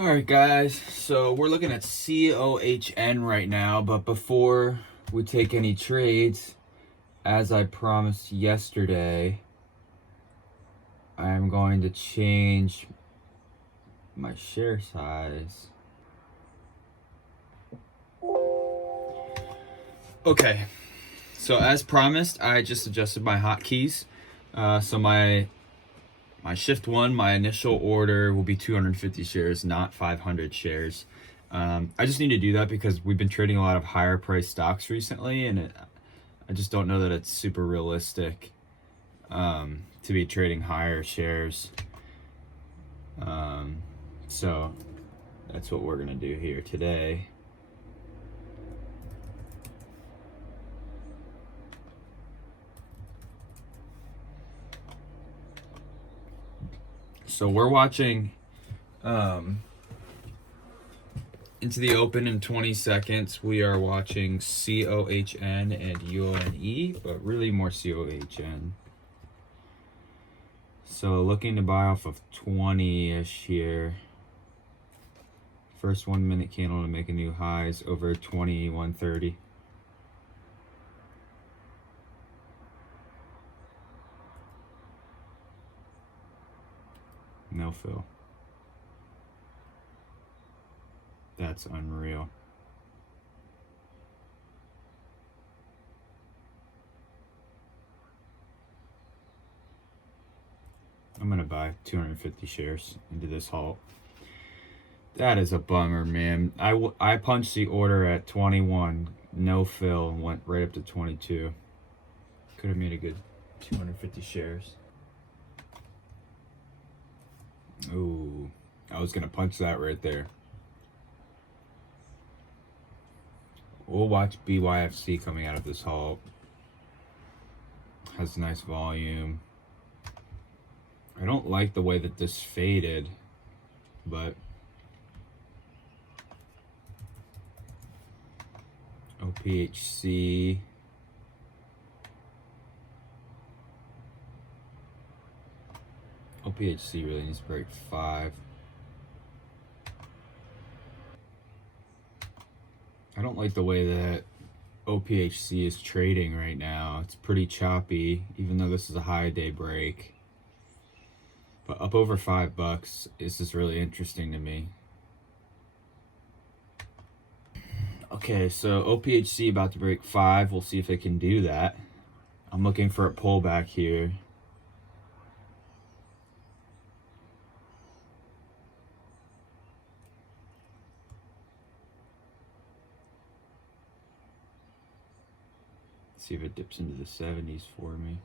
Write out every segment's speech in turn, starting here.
All right, guys, so we're looking at COHN right now, but before we take any trades, as I promised yesterday, I'm going to change my share size. Okay, so as promised, I just adjusted my hotkeys. So my shift one, my initial order will be 250 shares, not 500 shares. I just need to do that because we've been trading a lot of higher price stocks recently, and I just don't know that it's super realistic to be trading higher shares. So that's what we're gonna do here today. So we're watching into the open in 20 seconds. We are watching COHN and UONE, but really more COHN. So looking to buy off of 20-ish here. First 1 minute candle to make a new highs over 2130. No fill. That's unreal. I'm gonna buy 250 shares into this halt. That is a bummer, man. I punched the order at 21, no fill, went right up to 22. Could have made a good 250 shares. Ooh, I was gonna punch that right there. We'll watch BYFC coming out of this halt. Has nice volume. I don't like the way that this faded, but OPHC. OPHC really needs to break 5. I don't like the way that OPHC is trading right now. It's pretty choppy, even though this is a high day break. But up over $5 is just really interesting to me. Okay, so OPHC about to break 5. We'll see if it can do that. I'm looking for a pullback here. See if it dips into the 70s for me.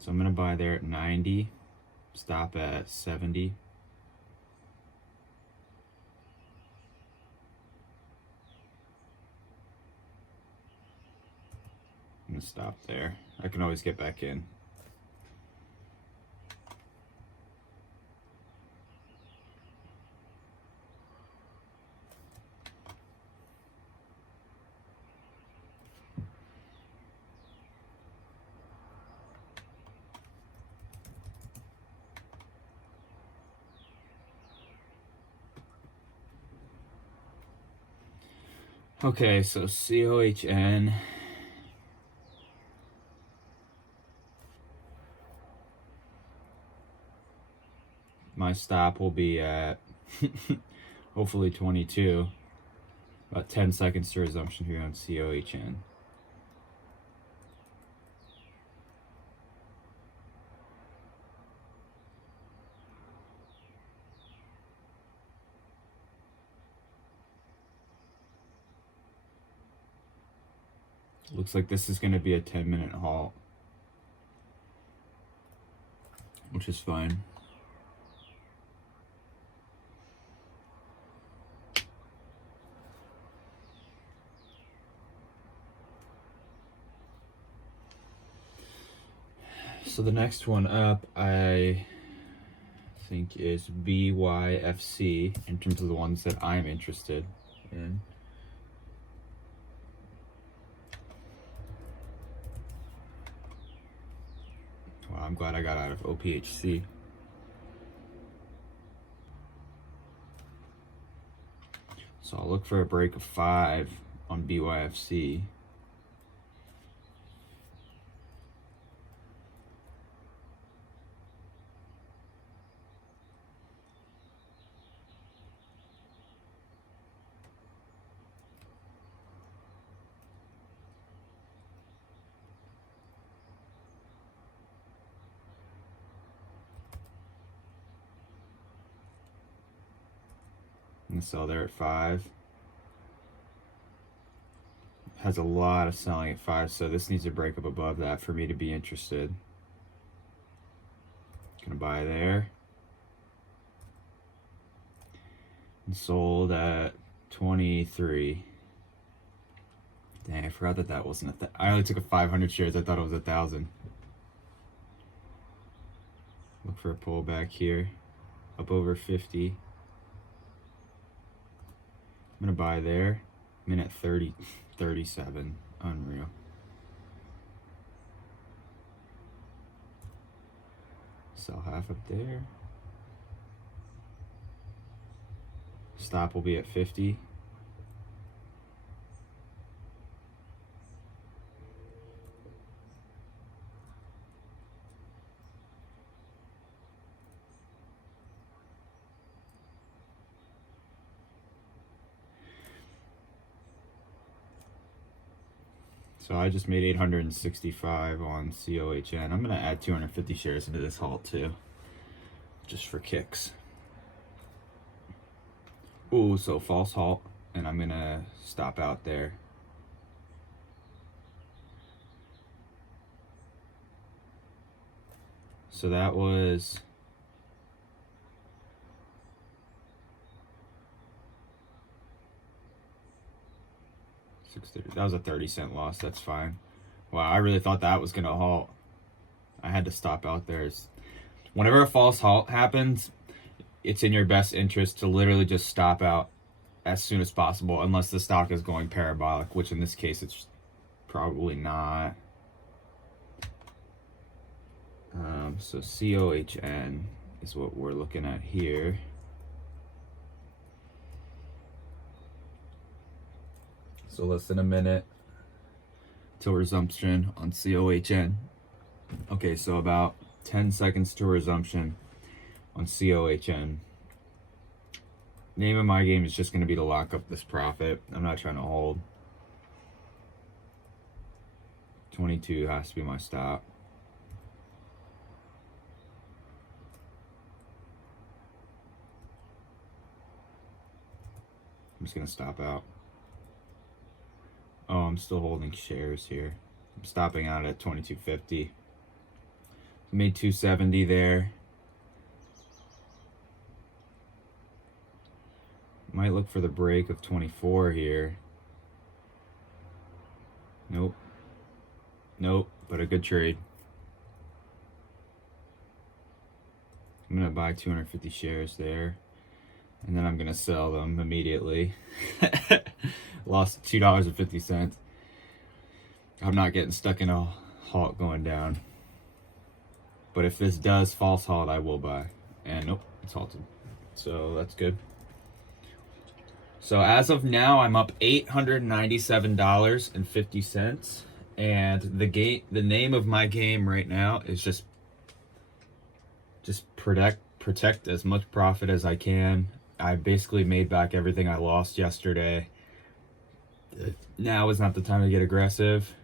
So I'm gonna buy there at 90, stop at 70. I'm gonna stop there. I can always get back in. Okay, so COHN. My stop will be at hopefully 22. About 10 seconds to resumption here on COHN. Looks like this is going to be a 10-minute halt, which is fine. So the next one up, I think, is BYFC in terms of the ones that I'm interested in. I'm glad I got out of OPHC. So I'll look for a break of 5 on BYFC. And sell there at 5. Has a lot of selling at 5, so this needs to break up above that for me to be interested. Gonna buy there. And sold at 23. Dang, I forgot that wasn't I only took a 500 shares. I thought it was 1,000. Look for a pullback here, up over 50. I'm gonna buy there. I'm in at 30, 37. Unreal. Sell half up there. Stop will be at 50. So I just made 865 on COHN. I'm gonna add 250 shares into this halt too, just for kicks. Ooh, so false halt, and I'm gonna stop out there. So that was that was a 30-cent loss. That's fine. Wow, I really thought that was gonna halt. I had to stop out there. Whenever a false halt happens, it's in your best interest to literally just stop out as soon as possible, unless the stock is going parabolic, which in this case it's probably not. So COHN is what we're looking at here. So less than a minute till resumption on COHN. Okay, so about 10 seconds to resumption on COHN. Name of my game is just going to be to lock up this profit. I'm not trying to hold. 22 has to be my stop. I'm just going to stop out. Oh, I'm still holding shares here. I'm stopping out at 22.50. Made 270 there. Might look for the break of 24 here. Nope. Nope, but a good trade. I'm going to buy 250 shares there. And then I'm going to sell them immediately. Lost $2.50. I'm not getting stuck in a halt going down. But if this does false halt, I will buy. And nope, it's halted. So that's good. So as of now, I'm up $897.50. And the name of my game right now is just protect as much profit as I can. I basically made back everything I lost yesterday. Now is not the time to get aggressive.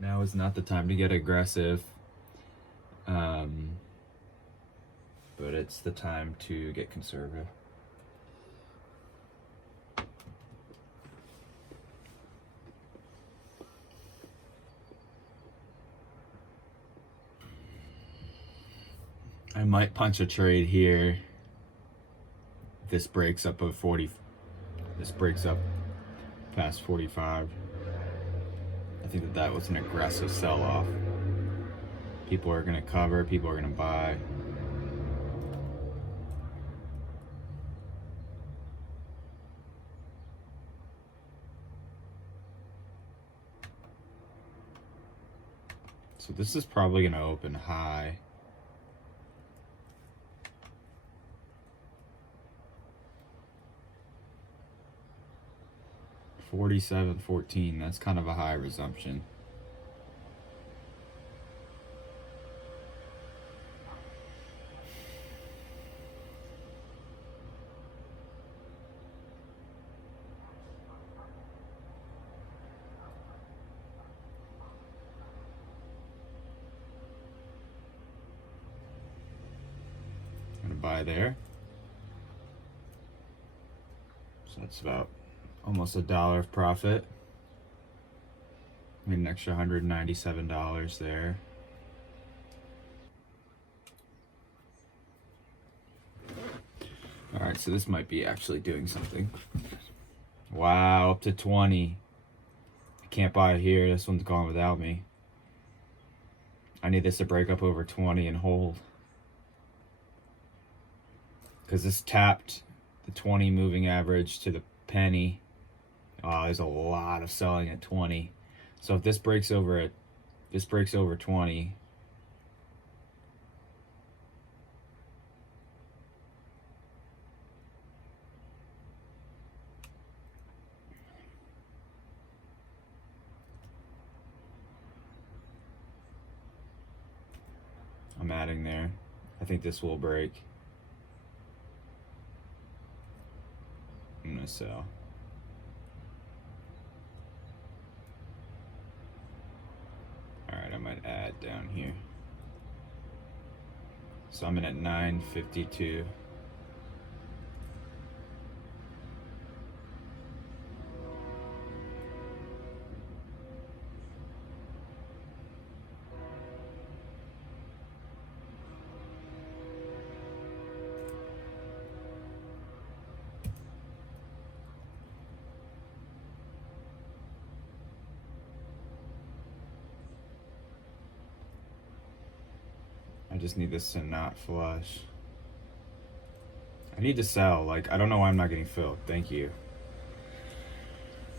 Now is not the time to get aggressive. But it's the time to get conservative. I might punch a trade here. This breaks up of 40. This breaks up past 45. I think that was an aggressive sell-off. People are going to cover. People are going to buy. So this is probably going to open high. $47.14. That's kind of a high resumption. Buy there. So that's about almost $1 of profit. Made an extra $197 there. All right, so this might be actually doing something. Wow, up to 20. I can't buy it here. This one's gone without me. I need this to break up over 20 and hold. Because this tapped the 20 moving average to the penny. There's a lot of selling at 20. So if this breaks over 20. I'm adding there. I think this will break. I'm gonna sell. Alright, I might add down here. So I'm in at 952. I just need this to not flush. I need to sell. Like, I don't know why I'm not getting filled. Thank you.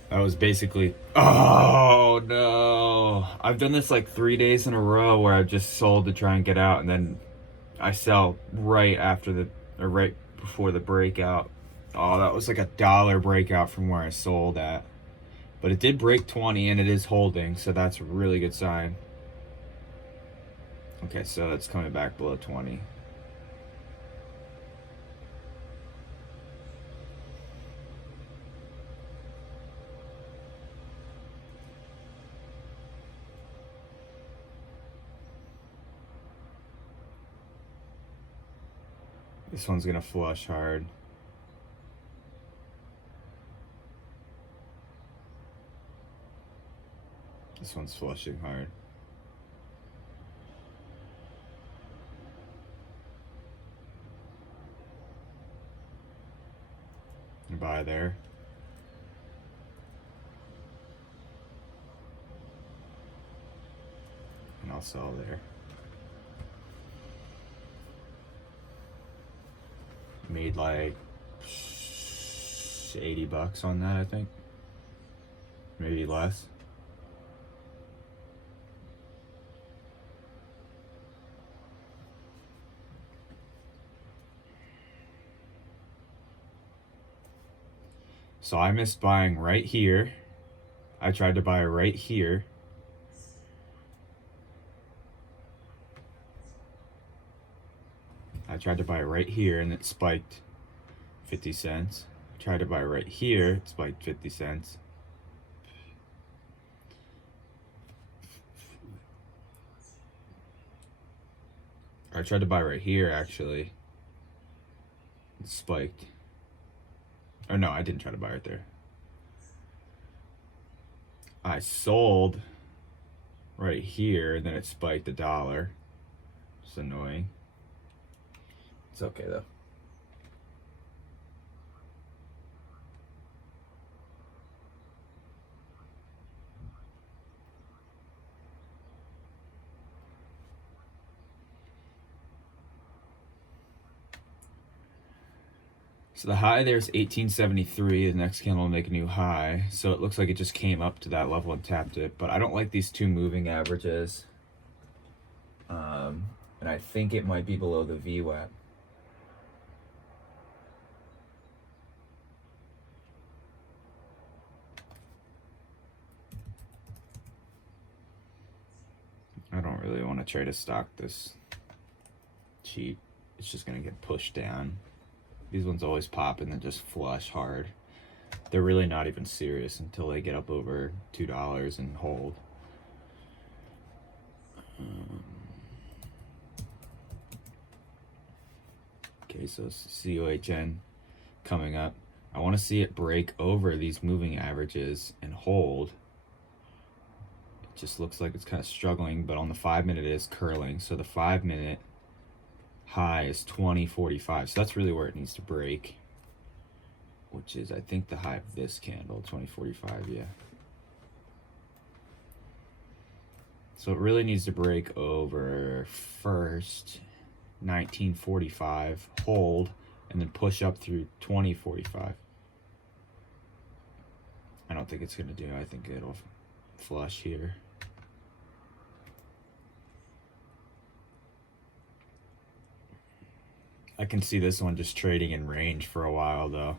That was basically... Oh, no. I've done this like 3 days in a row where I've just sold to try and get out, and then I sell right before the breakout. Oh, that was like $1 breakout from where I sold at. But it did break 20, and it is holding, so that's a really good sign. Okay, so it's coming back below 20. This one's gonna flush hard. This one's flushing hard. Buy there. And I'll sell there. Made like $80 on that, I think. Maybe less. So I missed buying right here. I tried to buy right here. I tried to buy right here and it spiked 50 cents. I tried to buy right here, it spiked 50 cents. I tried to buy right here actually. It spiked. Or no, I didn't try to buy right there. I sold right here, and then it spiked $1. It's annoying. It's okay though. So the high there's 1873. The next candle will make a new high. So it looks like it just came up to that level and tapped it. But I don't like these two moving averages. And I think it might be below the VWAP. I don't really want to try to stock this cheap. It's just going to get pushed down. These ones always pop and then just flush hard. They're really not even serious until they get up over $2 and hold. Okay, so COHN coming up. I want to see it break over these moving averages and hold. It just looks like it's kind of struggling, but on the 5-minute it is curling. So the 5-minute high is 20.45. So that's really where it needs to break, which is, I think, the high of this candle, 20.45, yeah. So it really needs to break over first 19.45, hold, and then push up through 20.45. I don't think it's gonna do. I think it'll flush here. I can see this one just trading in range for a while though.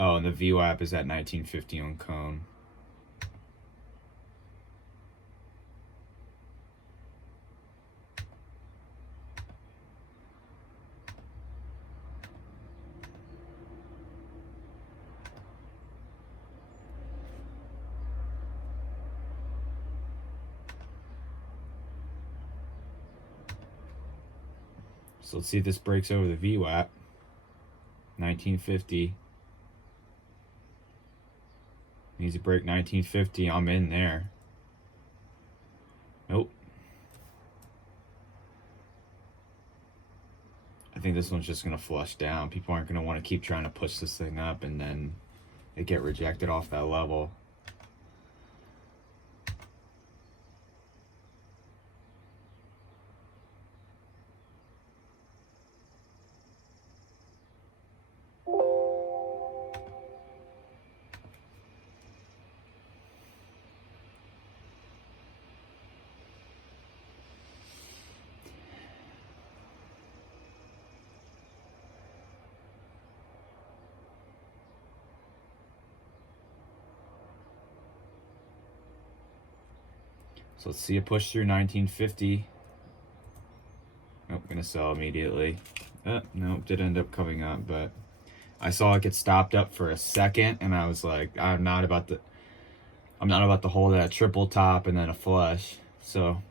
Oh, and the VWAP is at 1950 on cone. So let's see if this breaks over the VWAP. 1950. Needs to break 1950. I'm in there. Nope. I think this one's just going to flush down. People aren't going to want to keep trying to push this thing up and then they get rejected off that level. So let's see it push through 1950. Nope, gonna sell immediately. Nope, did end up coming up, but I saw it get stopped up for a second, and I was like, I'm not about to hold that triple top and then a flush. So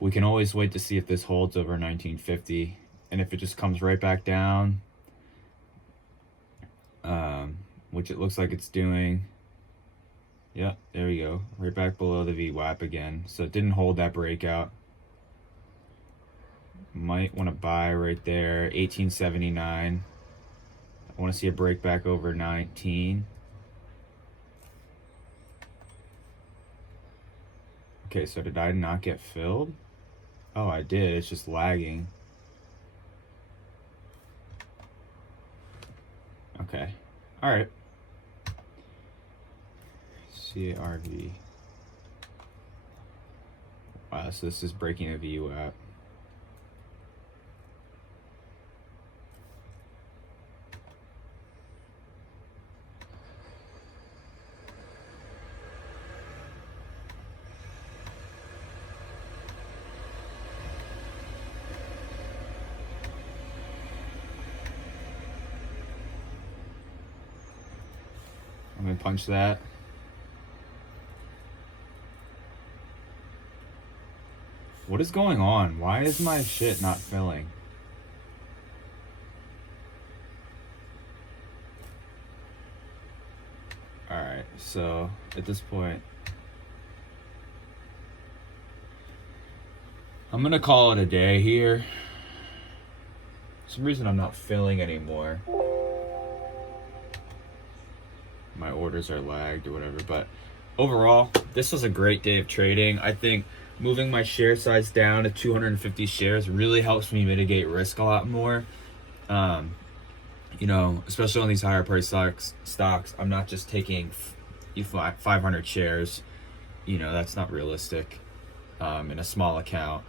we can always wait to see if this holds over 1950, and if it just comes right back down, which it looks like it's doing. Yep, there we go. Right back below the VWAP again. So it didn't hold that breakout. Might want to buy right there, 1879. I want to see a break back over 19. Okay, so did I not get filled? Oh, I did. It's just lagging. Okay. All right. CARV. Wow, so this is breaking a VWAP. I'm gonna punch that. What is going on? Why is my shit not filling? Alright, so at this point, I'm gonna call it a day here. For some reason I'm not filling anymore. My orders are lagged or whatever, but overall, this was a great day of trading. I think moving my share size down to 250 shares really helps me mitigate risk a lot more. you know, especially on these higher price stocks, I'm not just taking 500 shares. You know, that's not realistic in a small account.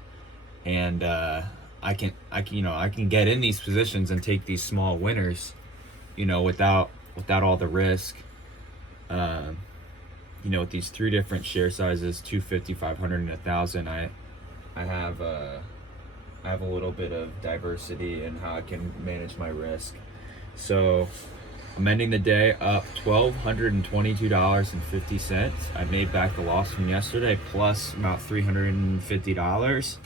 And I can get in these positions and take these small winners, you know, without all the risk. Um, you know, with these 3 different share sizes, 250, 500, and 1,000, I have I have a little bit of diversity in how I can manage my risk. So I'm ending the day up $1,222.50. I made back the loss from yesterday plus about $350.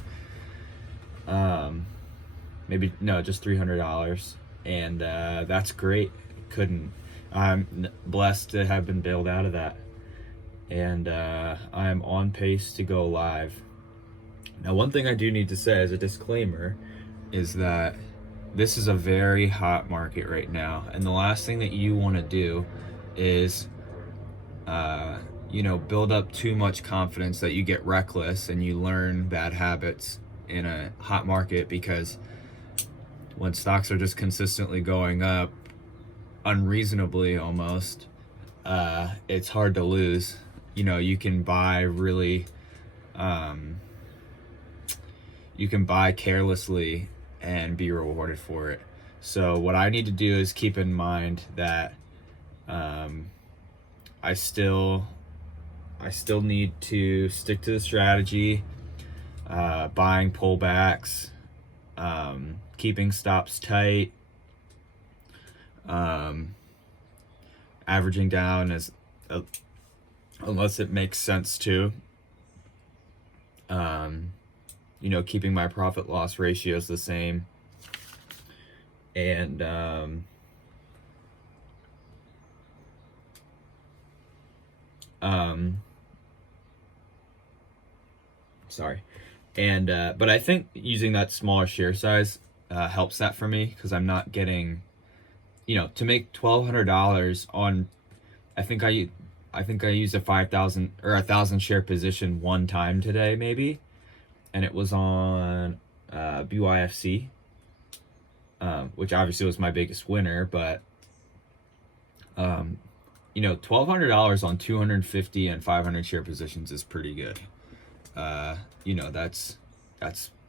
Maybe no, just $300, and that's great. Couldn't I'm blessed to have been bailed out of that, and I'm on pace to go live. Now, one thing I do need to say as a disclaimer is that this is a very hot market right now, and the last thing that you want to do is you know, build up too much confidence that you get reckless and you learn bad habits in a hot market, because when stocks are just consistently going up unreasonably almost, it's hard to lose. You know, you can buy carelessly and be rewarded for it. So what I need to do is keep in mind that I still need to stick to the strategy, buying pullbacks, keeping stops tight, averaging down unless it makes sense to, you know, keeping my profit loss ratios the same, and sorry, and but I think using that smaller share size helps that for me, because I'm not getting, you know, to make $1,200 on, I think I used a 5,000 or 1,000 share position one time today maybe, and it was on BYFC, which obviously was my biggest winner, but you know, $1,200 on 250 and 500 share positions is pretty good. You know, that's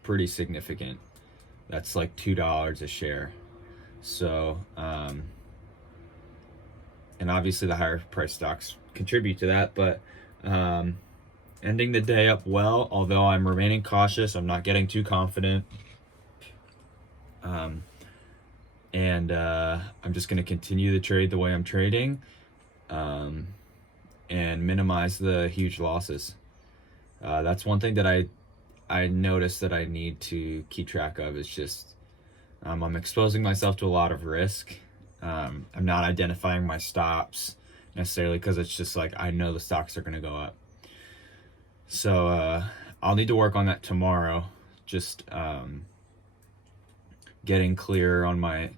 pretty significant. That's like $2 a share. So, and obviously the higher price stocks contribute to that, but ending the day up well, although I'm remaining cautious. I'm not getting too confident. And I'm just going to continue to trade the way I'm trading, and minimize the huge losses. That's one thing that I noticed that I need to keep track of. Is just I'm exposing myself to a lot of risk. I'm not identifying my stops necessarily, because it's just like I know the stocks are going to go up. So I'll need to work on that tomorrow. Just getting clear on my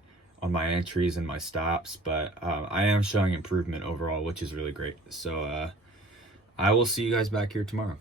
entries and my stops, but I am showing improvement overall, which is really great. So I will see you guys back here tomorrow.